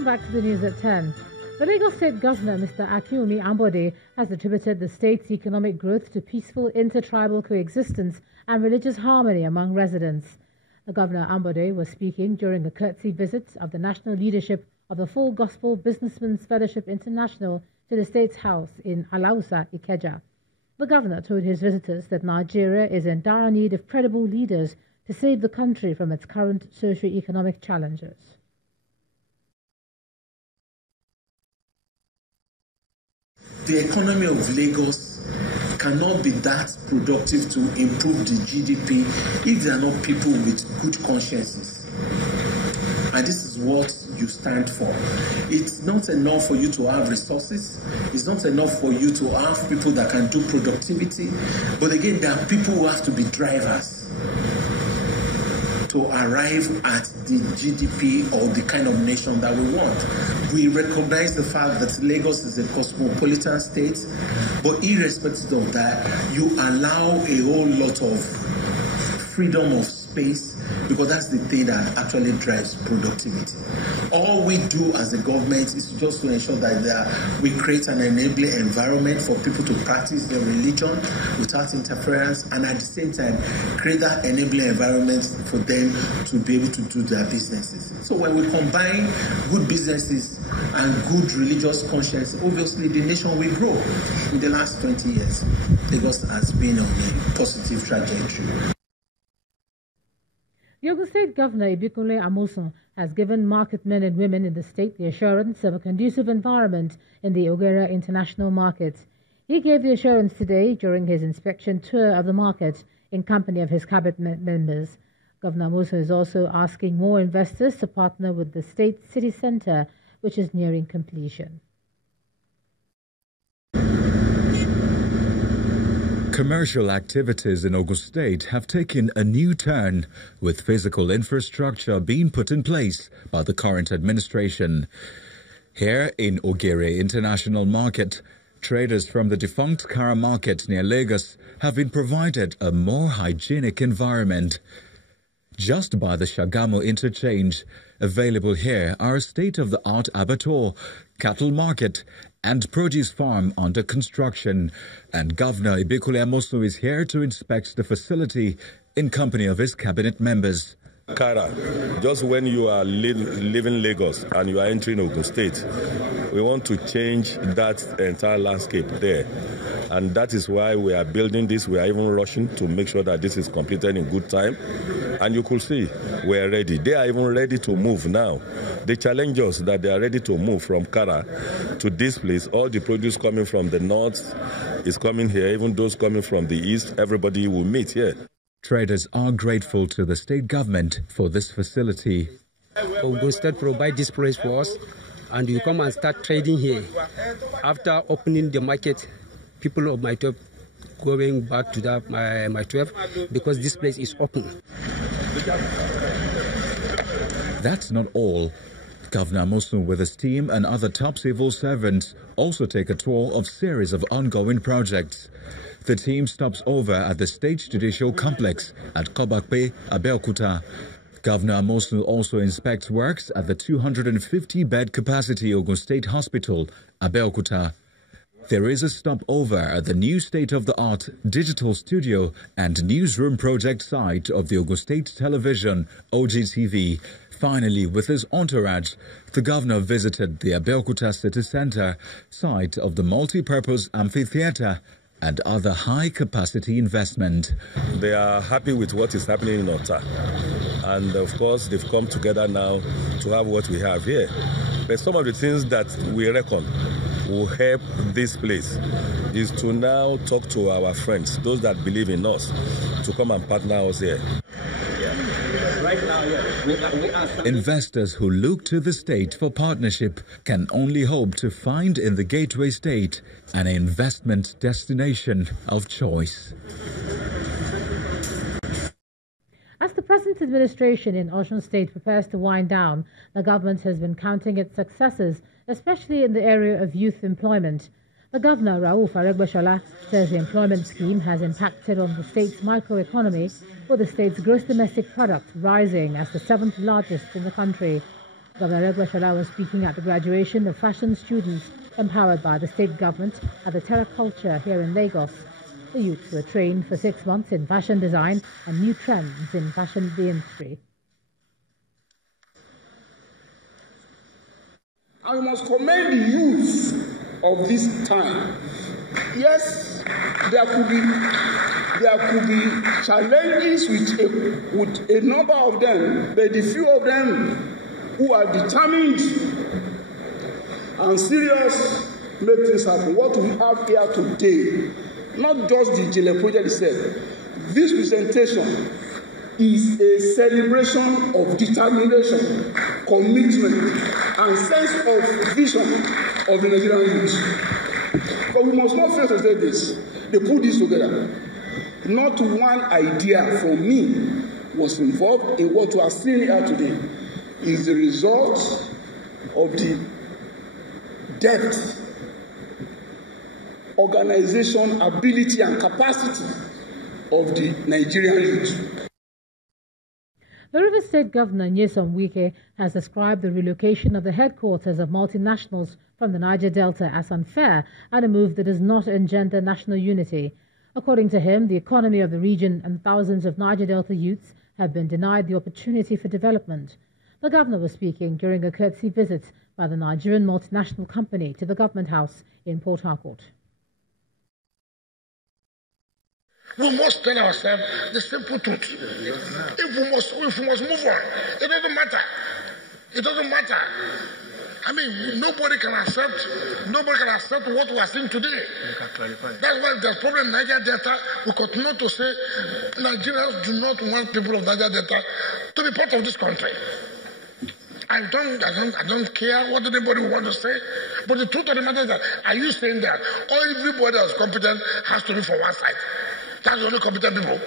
Welcome back to the news at 10. The Lagos State Governor, Mr. Akinwumi Ambode, has attributed the state's economic growth to peaceful intertribal coexistence and religious harmony among residents. The Governor Ambode was speaking during a courtesy visit of the national leadership of the Full Gospel Businessmen's Fellowship International to the state's house in Alausa, Ikeja. The governor told his visitors that Nigeria is in dire need of credible leaders to save the country from its current socio-economic challenges. The economy of Lagos cannot be that productive to improve the GDP if there are not people with good consciences. And this is what you stand for. It's not enough for you to have resources. It's not enough for you to have people that can do productivity. But again, there are people who have to be drivers to arrive at the GDP or the kind of nation that we want. We recognize the fact that Lagos is a cosmopolitan state, but irrespective of that, you allow a whole lot of freedom of space, because that's the thing that actually drives productivity. All we do as a government is just to ensure that we create an enabling environment for people to practice their religion without interference, and at the same time create that enabling environment for them to be able to do their businesses. So when we combine good businesses and good religious conscience, obviously the nation will grow. In the last 20 years, Lagos has been on a positive trajectory. The Ogun State Governor, Ibikunle Amosun, has given market men and women in the state the assurance of a conducive environment in the Ogera International Market. He gave the assurance today during his inspection tour of the market in company of his cabinet members. Governor Amosun is also asking more investors to partner with the state city centre, which is nearing completion. Commercial activities in Ogun State have taken a new turn, with physical infrastructure being put in place by the current administration. Here in Ogere International Market, traders from the defunct Kara Market near Lagos have been provided a more hygienic environment. Just by the Shagamu interchange, available here are a state-of-the-art abattoir, cattle market, and produce farm under construction, and Governor Ibikunle Amosun is here to inspect the facility in company of his cabinet members. Kara, just when you are leaving Lagos and you are entering Ogun State, we want to change that entire landscape there. And that is why we are building this. We are even rushing to make sure that this is completed in good time. And you could see we are ready. They are even ready to move now. They challenge us that they are ready to move from Kara to this place. All the produce coming from the north is coming here. Even those coming from the east, everybody will meet here. Traders are grateful to the state government for this facility. Ogun State provide this place for us, and you come and start trading here. After opening the market, people of my 12 going back to that my 12 because this place is open. That's not all. Governor Amosun with his team and other top civil servants also take a tour of series of ongoing projects. The team stops over at the State Judicial Complex at Kobakpe, Abeokuta. Governor Amosun also inspects works at the 250-bed capacity Ogun State Hospital, Abeokuta. There is a stopover at the new state-of-the-art digital studio and newsroom project site of the Ogun State Television, OGTV. Finally, with his entourage, the governor visited the Abeokuta City Centre, site of the multi-purpose amphitheatre and other high-capacity investment. They are happy with what is happening in Ota. And of course, they've come together now to have what we have here. But some of the things that we reckon will help this place is to now talk to our friends, those that believe in us, to come and partner us here. Investors who look to the state for partnership can only hope to find in the Gateway State an investment destination of choice. As the present administration in Osun State prepares to wind down, the government has been counting its successes, especially in the area of youth employment. The Governor, Rauf Aregbesola, says the employment scheme has impacted on the state's microeconomy, with the state's gross domestic product rising as the 7th largest in the country. Governor Regweshala was speaking at the graduation of fashion students empowered by the state government at the Terra Culture here in Lagos. The youths were trained for 6 months in fashion design and new trends in fashion industry. I must commend the youth of this time. Yes, there could be challenges with a number of them, but the few of them who are determined and serious make things happen. What we have here today, not just the Jile project itself, this presentation is a celebration of determination, commitment, and sense of vision of the Nigerian youth. But we must not fail to say this. They put this together. Not one idea from me was involved in what we are seeing here today. Is the result of the depth, organization, ability, and capacity of the Nigerian youth. The River State Governor Nyesom Wike has described the relocation of the headquarters of multinationals from the Niger Delta as unfair and a move that does not engender national unity. According to him, the economy of the region and thousands of Niger Delta youths have been denied the opportunity for development. The governor was speaking during a courtesy visit by the Nigerian multinational company to the Government House in Port Harcourt. We must tell ourselves the simple truth. If we must move on, it doesn't matter. It doesn't matter. I mean, nobody can accept what we are seeing today. That's why there's problem in Niger Delta. We continue to say Nigerians do not want people of Niger Delta to be part of this country. I don't care what anybody want to say, but the truth of the matter is that, are you saying that everybody that's competent has to be for one side? That's the only competent people.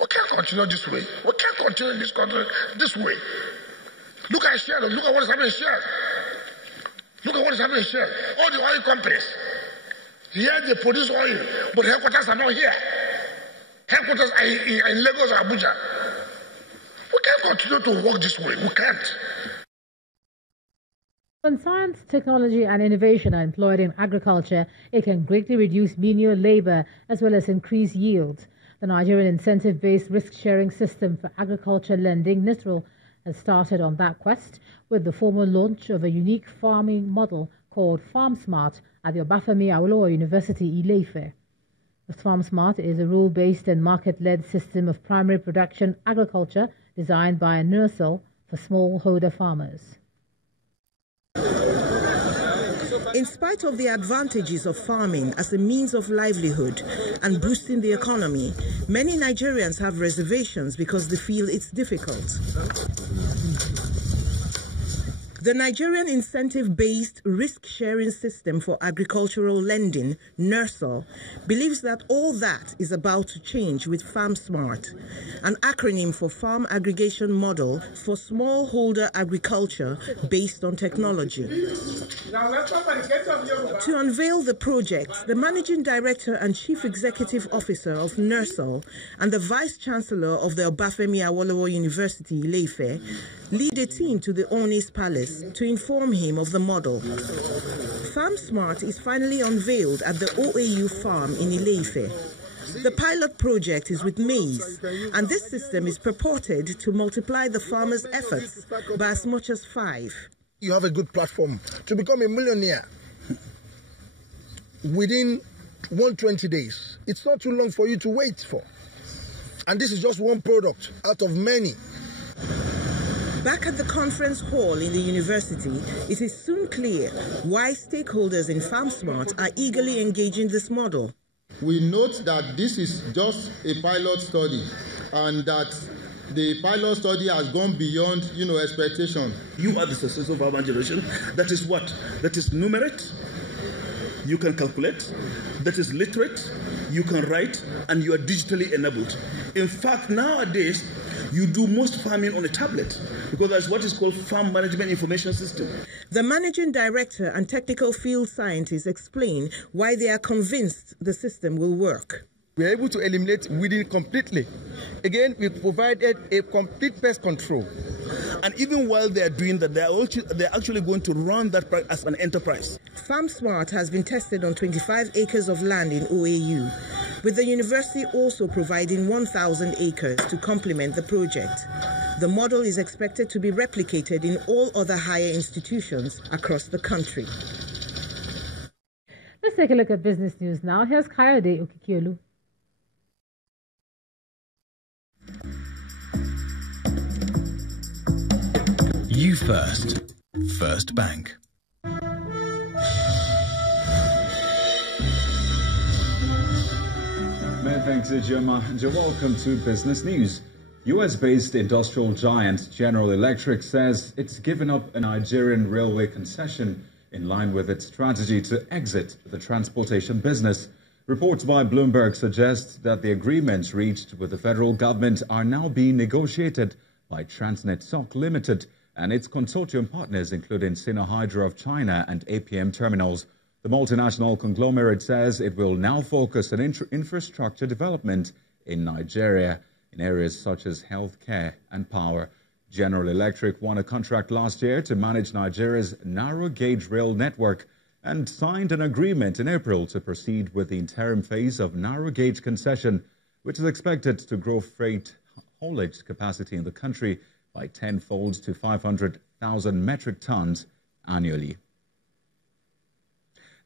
We can't continue this way. We can't continue in this country this way. Look at Shell. Look at what is happening in Shell. Look at what is happening in Shell. All the oil companies. Here they produce oil, but headquarters are not here. Headquarters are in Lagos or Abuja. We can't continue to work this way. We can't. When science, technology and innovation are employed in agriculture, it can greatly reduce menial labor as well as increase yield. The Nigerian incentive-based risk-sharing system for agriculture lending, NISRAL, has started on that quest with the formal launch of a unique farming model called FarmSmart at the Obafemi Awolowo University, Ile-Ife. The FarmSmart is a rule-based and market-led system of primary production agriculture designed by NISRAL for smallholder farmers. In spite of the advantages of farming as a means of livelihood and boosting the economy, many Nigerians have reservations because they feel it's difficult. The Nigerian incentive-based risk-sharing system for agricultural lending, NIRSAL, believes that all that is about to change with FarmSmart, an acronym for Farm Aggregation Model for Smallholder Agriculture based on technology. To unveil the project, the Managing Director and Chief Executive Officer of NIRSAL and the Vice Chancellor of the Obafemi Awolowo University, Ile-Ife, lead a team to the Onis Palace to inform him of the model. FarmSmart is finally unveiled at the OAU farm in Ile-Ife. The pilot project is with maize, and this system is purported to multiply the farmers' efforts by as much as 5. You have a good platform to become a millionaire within 120 days. It's not too long for you to wait for. And this is just one product out of many. Back at the conference hall in the university, it is soon clear why stakeholders in FarmSmart are eagerly engaging this model. We note that this is just a pilot study and that the pilot study has gone beyond, expectation. You are the successor of our generation. That is what? That is numerate. You can calculate. That is literate. You can write, and you are digitally enabled. In fact, nowadays, you do most farming on a tablet because that's what is called Farm Management Information System. The Managing Director and Technical Field Scientists explain why they are convinced the system will work. We are able to eliminate weeding completely. Again, we provided a complete pest control. And even while they are doing that, they're actually going to run that as an enterprise. FarmSmart has been tested on 25 acres of land in OAU, with the university also providing 1,000 acres to complement the project. The model is expected to be replicated in all other higher institutions across the country. Let's take a look at business news now. Here's Kayode Okikiolu. You First. First Bank. Many thanks, Ijoma, and you're welcome to Business News. US-based industrial giant General Electric says it's given up a Nigerian railway concession in line with its strategy to exit the transportation business. Reports by Bloomberg suggest that the agreements reached with the federal government are now being negotiated by Transnet SOC Limited and its consortium partners, including Sinohydro of China and APM Terminals. The multinational conglomerate says it will now focus on infrastructure development in Nigeria in areas such as healthcare and power. General Electric won a contract last year to manage Nigeria's narrow-gauge rail network and signed an agreement in April to proceed with the interim phase of narrow-gauge concession, which is expected to grow freight haulage capacity in the country by tenfold to 500,000 metric tons annually.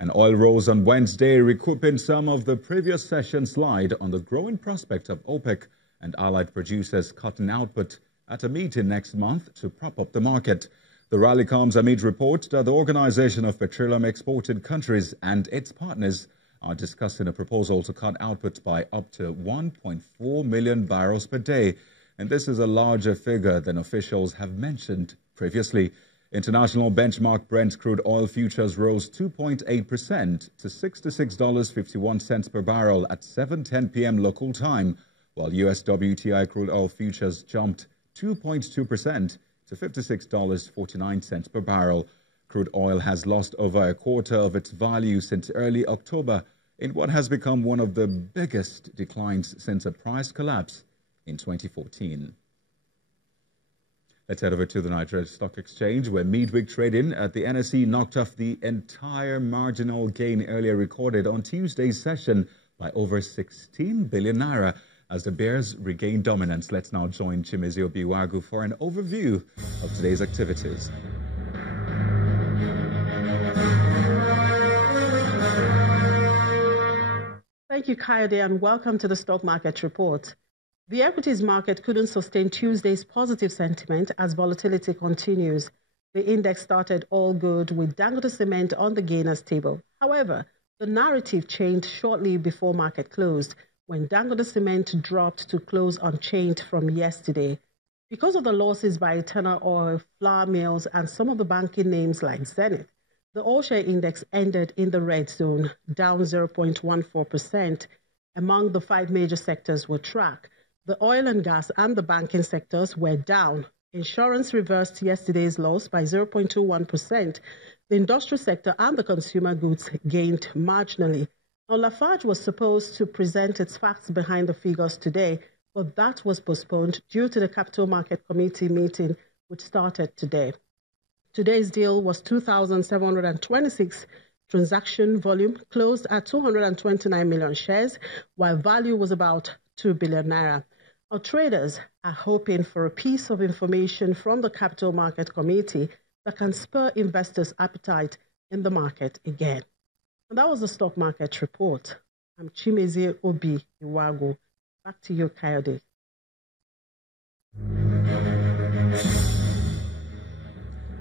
And oil rose on Wednesday, recouping some of the previous session slide on the growing prospect of OPEC and allied producers cutting output at a meeting next month to prop up the market. The rally comes amid reports that the Organization of Petroleum Exporting Countries and its partners are discussing a proposal to cut output by up to 1.4 million barrels per day. And this is a larger figure than officials have mentioned previously. International benchmark Brent crude oil futures rose 2.8% to $66.51 per barrel at 7:10 p.m. local time, while US WTI crude oil futures jumped 2.2% to $56.49 per barrel. Crude oil has lost over a quarter of its value since early October in what has become one of the biggest declines since a price collapse in 2014. Let's head over to the Nigeria Stock Exchange, where midweek trading at the NSE knocked off the entire marginal gain earlier recorded on Tuesday's session by over 16 billion naira. As the bears regain dominance, let's now join Chimezi Obiwagu for an overview of today's activities. Thank you, Kayode, and welcome to the Stock Market Report. The equities market couldn't sustain Tuesday's positive sentiment as volatility continues. The index started all good with Dangote Cement on the gainers table. However, the narrative changed shortly before market closed, when Dangote Cement dropped to close unchanged from yesterday. Because of the losses by Eternal Oil, flour mills, and some of the banking names like Zenith, the all-share index ended in the red zone, down 0.14%. Among the 5 major sectors were tracked. The oil and gas and the banking sectors were down. Insurance reversed yesterday's loss by 0.21%. The industrial sector and the consumer goods gained marginally. Now, Lafarge was supposed to present its facts behind the figures today, but that was postponed due to the Capital Market Committee meeting, which started today. Today's deal was 2,726. Transaction volume closed at 229 million shares, while value was about 2 billion naira. Our traders are hoping for a piece of information from the Capital Market Committee that can spur investors' appetite in the market again. And that was the Stock Market Report. I'm Chimezi Obiwagu. Back to you, Kayode.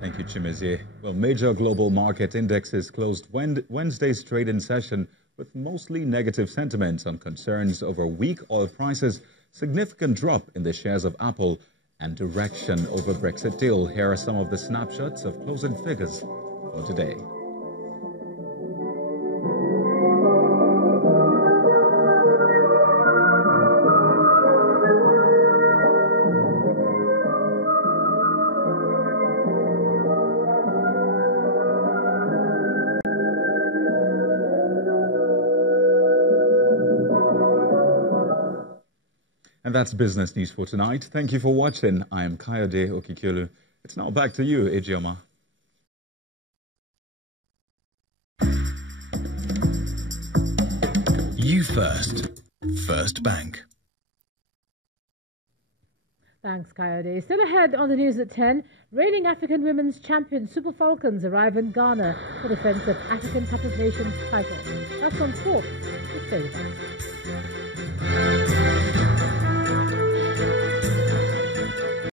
Thank you, Chimezi. Well, major global market indexes closed Wednesday's trading session with mostly negative sentiments on concerns over weak oil prices, significant drop in the shares of Apple, and direction over Brexit deal. Here are some of the snapshots of closing figures for today. And that's business news for tonight. Thank you for watching. I am Kayode Okikiolu. It's now back to you, Ejioma. You first. First Bank. Thanks, Coyote. Still ahead on the news at 10, reigning African women's champion Super Falcons arrive in Ghana for defense of African Cup of Nations title. That's on 4th. Stay with us.